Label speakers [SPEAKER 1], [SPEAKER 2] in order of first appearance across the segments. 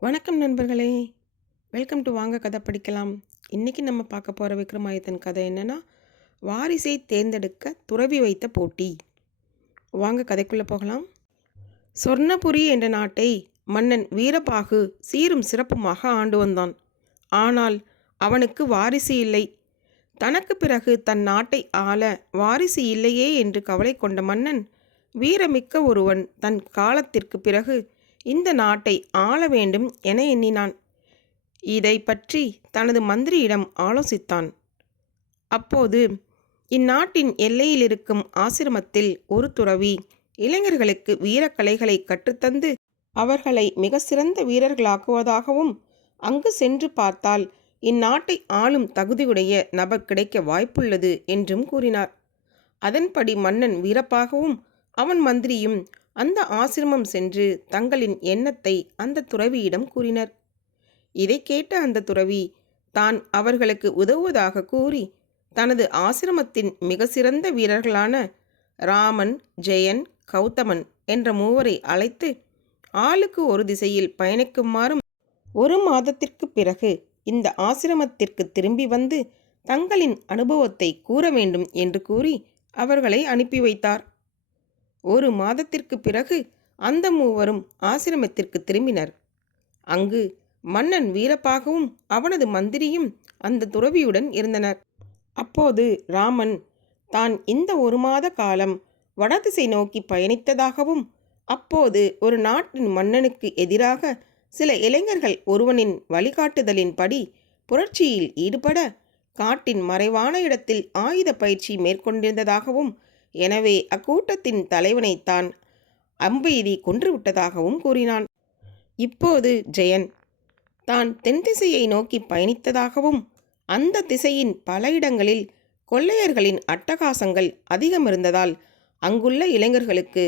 [SPEAKER 1] வணக்கம் நண்பர்களே. Welcome to வாங்க கதை படிக்கலாம். இன்றைக்கி நம்ம பார்க்க போகிற விக்ரமாயத்தன் கதை என்னென்னா வாரிசை தேர்ந்தெடுக்க துறவி வைத்த போட்டி. வாங்க கதைக்குள்ளே போகலாம். சொர்ணபுரி என்ற நாட்டை மன்னன் வீரபாகு சீரும் சிறப்புமாக ஆண்டு வந்தான். ஆனால் அவனுக்கு வாரிசு இல்லை. தனக்கு பிறகு தன் நாட்டை ஆள வாரிசு இல்லையே என்று கவலை கொண்ட மன்னன் வீரமிக்க ஒருவன் தன் காலத்திற்கு பிறகு இந்த நாட்டை ஆள வேண்டும் என எண்ணினான். இதை பற்றி தனது மந்திரியிடம் ஆலோசித்தான். அப்போது இந்நாட்டின் எல்லையில் இருக்கும் ஆசிரமத்தில் ஒரு துறவி இளைஞர்களுக்கு வீரக்கலைகளை கற்றுத்தந்து அவர்களை மிக சிறந்த வீரர்களாக்குவதாகவும் அங்கு சென்று பார்த்தால் இந்நாட்டை ஆளும் தகுதியுடைய நபர் கிடைக்க வாய்ப்புள்ளது என்றும் கூறினார். அதன்படி மன்னன் வீரப்பாகவும் அவன் மந்திரியும் அந்த ஆசிரமம் சென்று தங்களின் எண்ணத்தை அந்த துறவியிடம் கூறினர். இதை கேட்ட அந்த துறவி தான் அவர்களுக்கு உதவுவதாக கூறி தனது ஆசிரமத்தின் மிக சிறந்த வீரர்களான ராமன் ஜெயன் கௌதமன் என்ற மூவரை அழைத்து ஆளுக்கு ஒரு திசையில் பயணிக்குமாறும் ஒரு மாதத்திற்கு பிறகு இந்த ஆசிரமத்திற்கு திரும்பி வந்து தங்களின் அனுபவத்தை கூற வேண்டும் என்று கூறி அவர்களை அனுப்பி வைத்தார். ஒரு மாதத்திற்கு பிறகு அந்த மூவரும் ஆசிரமத்திற்கு திரும்பினர். அங்கு மன்னன் வீரப்பாகவும் அவனது மந்திரியும் அந்த துறவியுடன் இருந்தனர். அப்போது ராமன் தான் இந்த ஒரு மாத காலம் வடதிசை நோக்கி பயணித்ததாகவும் அப்போது ஒரு நாட்டின் மன்னனுக்கு எதிராக சில இளைஞர்கள் ஒருவனின் வழிகாட்டுதலின்படி புரட்சியில் ஈடுபட காட்டின் மறைவான இடத்தில் ஆயுத பயிற்சி மேற்கொண்டிருந்ததாகவும் எனவே அக்கூட்டத்தின் தலைவனைத்தான் அம்பெய்தி கொன்றுவிட்டதாகவும் கூறினான். இப்போது ஜெயன் தான் தென் திசையை நோக்கி பயணித்ததாகவும் அந்த திசையின் பல இடங்களில் கொள்ளையர்களின் அட்டகாசங்கள் அதிகம் இருந்ததால் அங்குள்ள இளைஞர்களுக்கு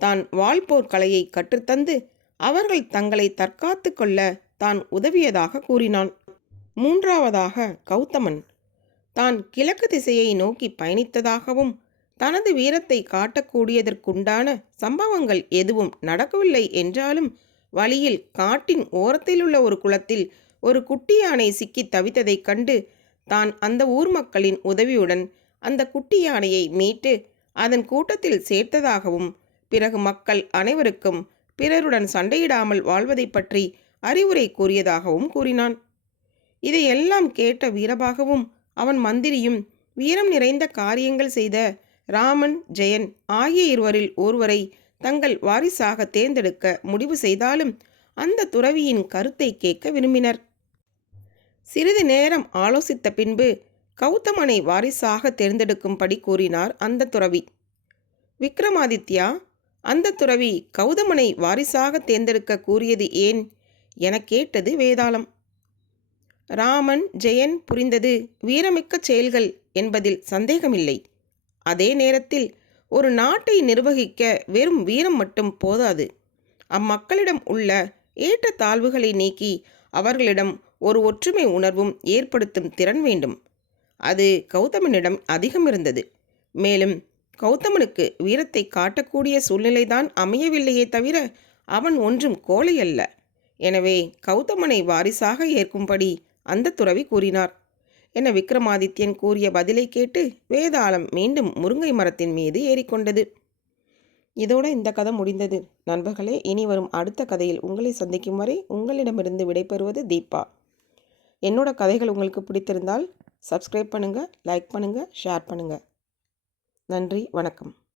[SPEAKER 1] தான் வாழ்போர் கலையை கற்றுத்தந்து அவர்கள் தங்களை தற்காத்து கொள்ள தான் உதவியதாக கூறினான். மூன்றாவதாக கௌதமன் தான் கிழக்கு திசையை நோக்கி பயணித்ததாகவும் தனது வீரத்தை காட்டக்கூடியதற்குண்டான சம்பவங்கள் எதுவும் நடக்கவில்லை என்றாலும் வழியில் காட்டின் ஓரத்திலுள்ள ஒரு குளத்தில் ஒரு குட்டி யானை சிக்கி தவித்ததைக் கண்டு தான் அந்த ஊர் மக்களின் உதவியுடன் அந்த குட்டி யானையை மீட்டு அதன் கூட்டத்தில் சேர்த்ததாகவும் பிறகு மக்கள் அனைவருக்கும் பிறருடன் சண்டையிடாமல் வாழ்வதை பற்றி அறிவுரை கூறியதாகவும் கூறினான். இதையெல்லாம் கேட்ட வீரபாகவும் அவன் மந்திரியும் வீரம் நிறைந்த காரியங்கள் செய்த ராமன் ஜெயன் ஆகிய இருவரில் ஒருவரை தங்கள் வாரிசாக தேர்ந்தெடுக்க முடிவு செய்தாலும் அந்த துறவியின் கருத்தை கேட்க விரும்பினர். சிறிது நேரம் ஆலோசித்த பின்பு கௌதமனை வாரிசாக தேர்ந்தெடுக்கும்படி கூறினார் அந்த துறவி. விக்ரமாதித்யா அந்த துறவி கௌதமனை வாரிசாக தேர்ந்தெடுக்க கூறியது ஏன்? என கேட்டது வேதாளம். ராமன் ஜெயன் புரிந்தது வீரமிக்க செயல்கள் என்பதில் சந்தேகமில்லை. அதே நேரத்தில் ஒரு நாட்டை நிர்வகிக்க வெறும் வீரம் மட்டும் போதாது. அம்மக்களிடம் உள்ள ஏற்ற தாழ்வுகளை நீக்கி அவர்களிடம் ஒரு ஒற்றுமை உணர்வும் ஏற்படுத்தும் திறன் வேண்டும். அது கௌதமனிடம் அதிகம் இருந்தது மேலும் கௌதமனுக்கு வீரத்தை காட்டக்கூடிய சூழ்நிலைதான் அமையவில்லையே தவிர அவன் ஒன்றும் கோழை அல்ல. எனவே கௌதமனை வாரிசாக ஏற்கும்படி அந்த துறவி கூறினார். என விக்ரமாதித்யன் கூறிய பதிலை கேட்டு வேதாளம் மீண்டும் முருங்கை மரத்தின் மீது ஏறிக்கொண்டது. இதோட இந்த கதை முடிந்தது. நண்பர்களே இனி வரும் அடுத்த கதையில் உங்களை சந்திக்கும் வரை உங்களிடமிருந்து விடைபெறுவது தீபா. என்னோட கதைகள் உங்களுக்கு பிடித்திருந்தால் சப்ஸ்கிரைப் பண்ணுங்கள் லைக் பண்ணுங்கள் ஷேர் பண்ணுங்கள் நன்றி வணக்கம்.